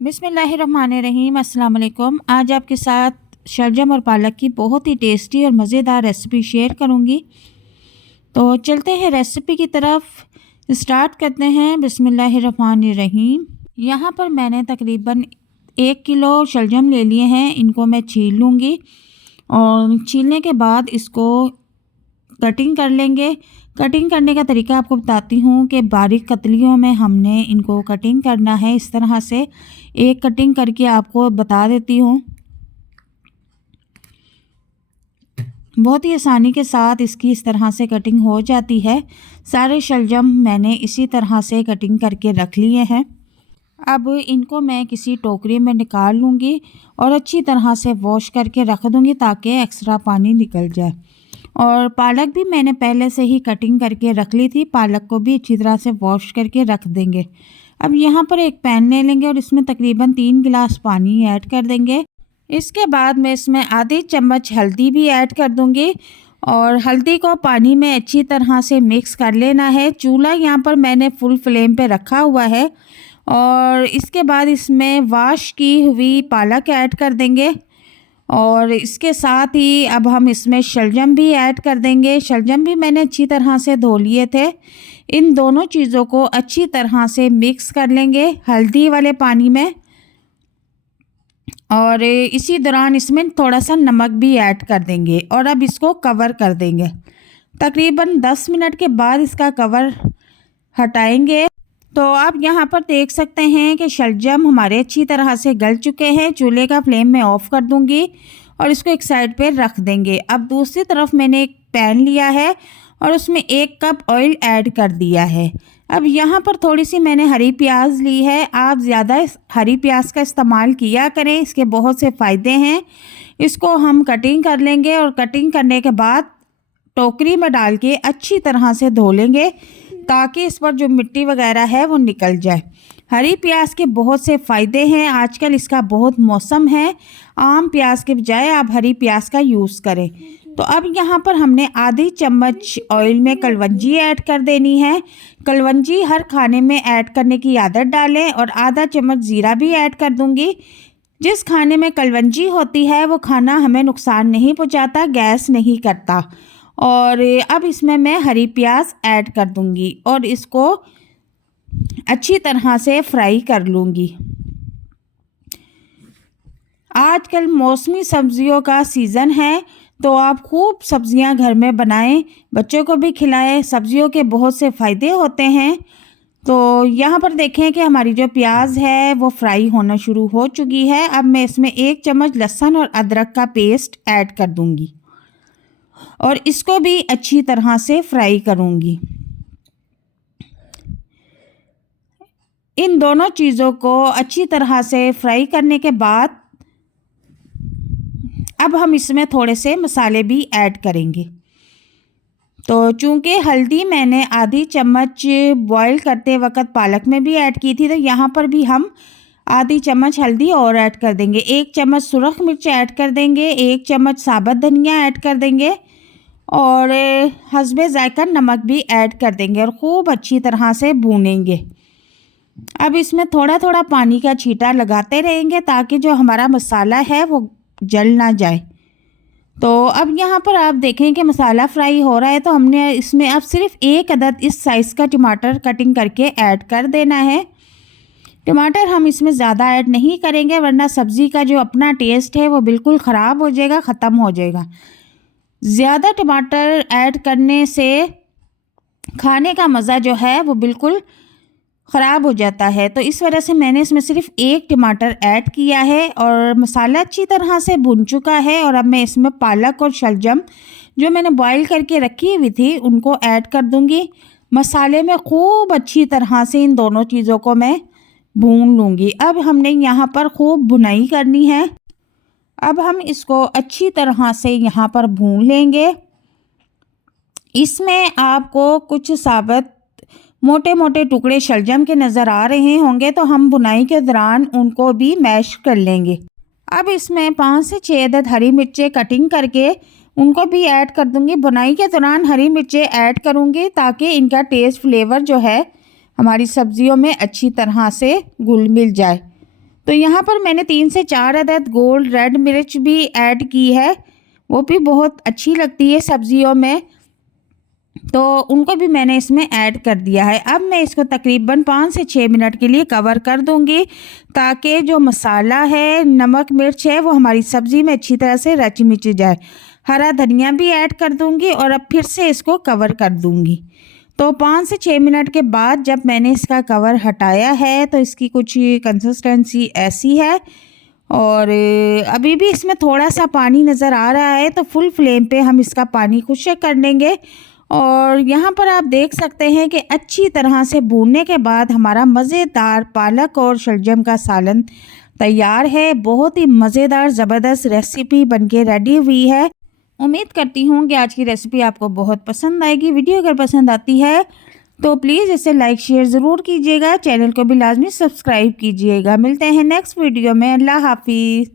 बिस्मिल्लाहिर्रहमानिर्रहीम। अस्सलाम वालेकुम। आज आपके साथ शलजम और पालक की बहुत ही टेस्टी और मज़ेदार रेसिपी शेयर करूंगी। तो चलते हैं रेसिपी की तरफ, स्टार्ट करते हैं। बिस्मिल्लाहिर्रहमानिर्रहीम। यहाँ पर मैंने तकरीबन 1 किलो शलजम ले लिए हैं। इनको मैं छील लूँगी और छीलने के बाद इसको कटिंग कर लेंगे। कटिंग करने का तरीका आपको बताती हूँ कि बारीक कतलियों में हमने इनको कटिंग करना है। इस तरह से एक कटिंग करके आपको बता देती हूँ। बहुत ही आसानी के साथ इसकी इस तरह से कटिंग हो जाती है। सारे शलजम मैंने इसी तरह से कटिंग करके रख लिए हैं। अब इनको मैं किसी टोकरी में निकाल लूँगी और अच्छी तरह से वॉश करके रख दूँगी ताकि एक्स्ट्रा पानी निकल जाए। और पालक भी मैंने पहले से ही कटिंग करके रख ली थी। पालक को भी अच्छी तरह से वॉश करके रख देंगे। अब यहाँ पर एक पैन ले लेंगे और इसमें तकरीबन 3 गिलास पानी ऐड कर देंगे। इसके बाद मैं इसमें आधी चम्मच हल्दी भी ऐड कर दूँगी और हल्दी को पानी में अच्छी तरह से मिक्स कर लेना है। चूल्हा यहाँ पर मैंने फुल फ्लेम पे रखा हुआ है। और इसके बाद इसमें वॉश की हुई पालक ऐड कर देंगे और इसके साथ ही अब हम इसमें शलजम भी ऐड कर देंगे। शलजम भी मैंने अच्छी तरह से धो लिए थे। इन दोनों चीज़ों को अच्छी तरह से मिक्स कर लेंगे हल्दी वाले पानी में। और इसी दौरान इसमें थोड़ा सा नमक भी ऐड कर देंगे और अब इसको कवर कर देंगे। तकरीबन 10 मिनट के बाद इसका कवर हटाएंगे। तो आप यहाँ पर देख सकते हैं कि शलजम हमारे अच्छी तरह से गल चुके हैं। चूल्हे का फ्लेम मैं ऑफ़ कर दूँगी और इसको एक साइड पे रख देंगे। अब दूसरी तरफ मैंने एक पैन लिया है और उसमें 1 कप ऑयल ऐड कर दिया है। अब यहाँ पर थोड़ी सी मैंने हरी प्याज ली है। आप ज़्यादा हरी प्याज का इस्तेमाल किया करें, इसके बहुत से फ़ायदे हैं। इसको हम कटिंग कर लेंगे और कटिंग करने के बाद टोकरी में डाल के अच्छी तरह से धो लेंगे ताकि इस पर जो मिट्टी वगैरह है वो निकल जाए। हरी प्याज के बहुत से फ़ायदे हैं। आजकल इसका बहुत मौसम है। आम प्याज के बजाय आप हरी प्याज का यूज़ करें। तो अब यहाँ पर हमने आधी चम्मच ऑयल में कलवंजी ऐड कर देनी है। कलवंजी हर खाने में ऐड करने की आदत डालें और आधा चम्मच ज़ीरा भी ऐड कर दूँगी। जिस खाने में कलवंजी होती है वो खाना हमें नुकसान नहीं पहुँचाता, गैस नहीं करता। और अब इसमें मैं हरी प्याज ऐड कर दूंगी और इसको अच्छी तरह से फ्राई कर लूँगी। आजकल मौसमी सब्जियों का सीज़न है तो आप खूब सब्जियां घर में बनाएं, बच्चों को भी खिलाएं। सब्जियों के बहुत से फ़ायदे होते हैं। तो यहाँ पर देखें कि हमारी जो प्याज है वो फ्राई होना शुरू हो चुकी है। अब मैं इसमें 1 चम्मच लहसुन और अदरक का पेस्ट ऐड कर दूँगी और इसको भी अच्छी तरह से फ्राई करूंगी। इन दोनों चीज़ों को अच्छी तरह से फ्राई करने के बाद अब हम इसमें थोड़े से मसाले भी ऐड करेंगे। तो चूँकि हल्दी मैंने आधी चम्मच बॉईल करते वक्त पालक में भी ऐड की थी, तो यहाँ पर भी हम आधी चम्मच हल्दी और ऐड कर देंगे। 1 चम्मच सुरख मिर्च ऐड कर देंगे। 1 चम्मच साबुत धनिया ऐड कर देंगे और हस्बे ज़ायका नमक भी ऐड कर देंगे और ख़ूब अच्छी तरह से भूनेंगे। अब इसमें थोड़ा थोड़ा पानी का छींटा लगाते रहेंगे ताकि जो हमारा मसाला है वो जल ना जाए। तो अब यहाँ पर आप देखें कि मसाला फ्राई हो रहा है तो हमने इसमें अब सिर्फ 1 अदद इस साइज़ का टमाटर कटिंग करके ऐड कर देना है। टमाटर हम इसमें ज़्यादा ऐड नहीं करेंगे वरना सब्ज़ी का जो अपना टेस्ट है वो बिल्कुल ख़राब हो जाएगा, ख़त्म हो जाएगा। ज़्यादा टमाटर ऐड करने से खाने का मज़ा जो है वो बिल्कुल ख़राब हो जाता है। तो इस वजह से मैंने इसमें सिर्फ 1 टमाटर ऐड किया है और मसाला अच्छी तरह से भुन चुका है। और अब मैं इसमें पालक और शलजम जो मैंने बॉईल करके रखी हुई थी उनको ऐड कर दूंगी। मसाले में खूब अच्छी तरह से इन दोनों चीज़ों को मैं भून लूँगी। अब हमने यहाँ पर खूब भुनाई करनी है। अब हम इसको अच्छी तरह से यहाँ पर भून लेंगे। इसमें आपको कुछ साबुत मोटे मोटे टुकड़े शलजम के नज़र आ रहे होंगे तो हम भुनाई के दौरान उनको भी मैश कर लेंगे। अब इसमें 5 से 6 अदद हरी मिर्चें कटिंग करके उनको भी ऐड कर दूंगी। भुनाई के दौरान हरी मिर्चें ऐड करूंगी ताकि इनका टेस्ट फ्लेवर जो है हमारी सब्जियों में अच्छी तरह से घुल मिल जाए। तो यहाँ पर मैंने 3 से 4 अदद गोल रेड मिर्च भी ऐड की है, वो भी बहुत अच्छी लगती है सब्जियों में, तो उनको भी मैंने इसमें ऐड कर दिया है। अब मैं इसको तकरीबन 5 से 6 मिनट के लिए कवर कर दूंगी, ताकि जो मसाला है, नमक मिर्च है, वो हमारी सब्ज़ी में अच्छी तरह से रच मिच जाए। हरा धनिया भी ऐड कर दूंगी और अब फिर से इसको कवर कर दूंगी। तो 5 से 6 मिनट के बाद जब मैंने इसका कवर हटाया है तो इसकी कुछ कंसिस्टेंसी ऐसी है, और अभी भी इसमें थोड़ा सा पानी नज़र आ रहा है, तो फुल फ्लेम पे हम इसका पानी खुश्क कर लेंगे। और यहाँ पर आप देख सकते हैं कि अच्छी तरह से भूनने के बाद हमारा मज़ेदार पालक और शलजम का सालन तैयार है। बहुत ही मज़ेदार ज़बरदस्त रेसिपी बनके रेडी हुई है। उम्मीद करती हूँ कि आज की रेसिपी आपको बहुत पसंद आएगी। वीडियो अगर पसंद आती है तो प्लीज़ इसे लाइक शेयर ज़रूर कीजिएगा, चैनल को भी लाजमी सब्सक्राइब कीजिएगा। मिलते हैं नेक्स्ट वीडियो में। अल्लाह हाफिज़।